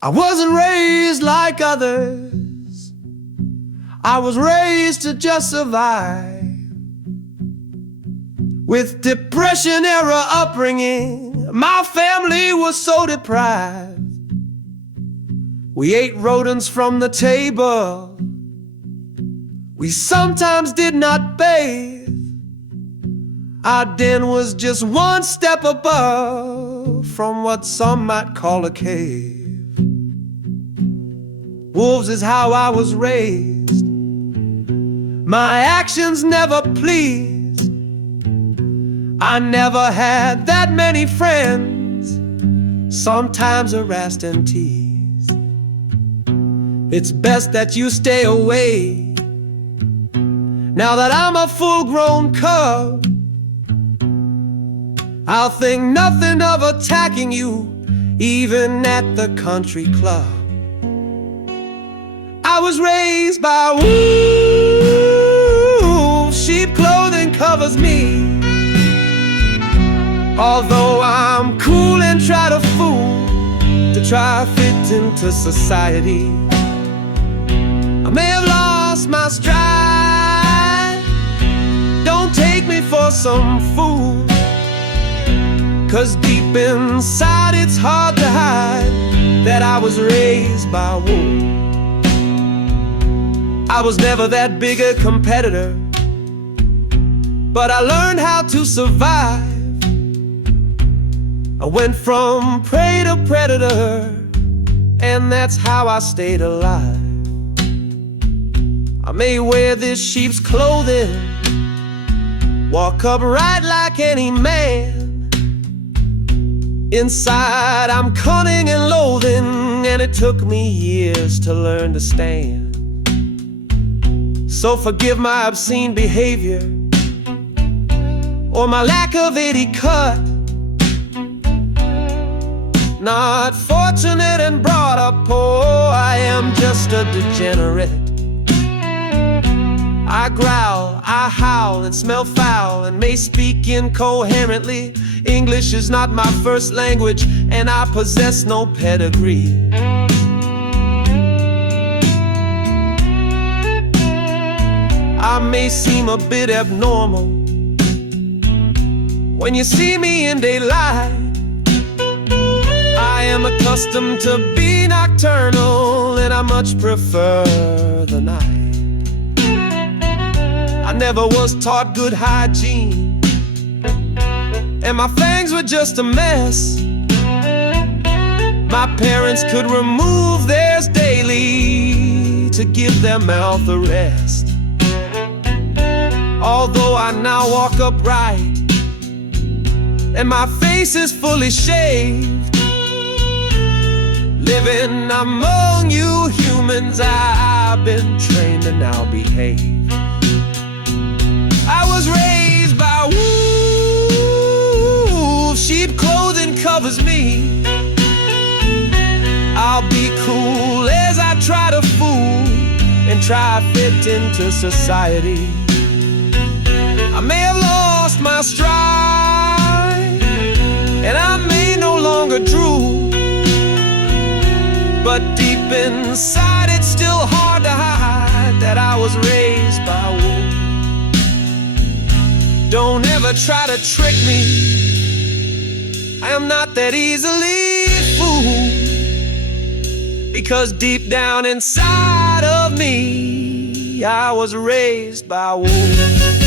I wasn't raised like others. I was raised to just survive. With depression-era upbringing, my family was so deprived. We ate rodents from the table. We sometimes did not bathe. Our den was just one step above from what some might call a cave. Wolves is how I was raised. My actions never pleased. I never had that many friends, sometimes harassed and teased. It's best that you stay away. Now that I'm a full-grown cub, I'll think nothing of attacking you, even at the country club. I was raised by wolves, sheep clothing covers me. Although I'm cool and try to fool, to try fit into society, I may have lost my stride. Don't take me for some fool, 'cause deep inside it's hard to hide that I was raised by wolves. I was never that big a competitor, but I learned how to survive. I went from prey to predator, and that's how I stayed alive. I may wear this sheep's clothing, walk upright like any man. Inside I'm cunning and loathing, and it took me years to learn to stand. So forgive my obscene behavior, or my lack of etiquette. Not fortunate and brought up poor, I am just a degenerate. I growl, I howl and smell foul, and may speak incoherently. English is not my first language, and I possess no pedigree. I may seem a bit abnormal when you see me in daylight. I am accustomed to be nocturnal, and I much prefer the night. I never was taught good hygiene, and my fangs were just a mess. My parents could remove theirs daily to give their mouth a rest. Although I now walk upright, and my face is fully shaved, living among you humans, I've been trained to now behave. I was raised by wolves, sheep clothing covers me. I'll be cool as I try to fool and try fit into society. I may have lost my stride, and I may no longer drool, but deep inside it's still hard to hide that I was raised by wolves. Don't ever try to trick me, I am not that easily fooled, because deep down inside of me I was raised by wolves.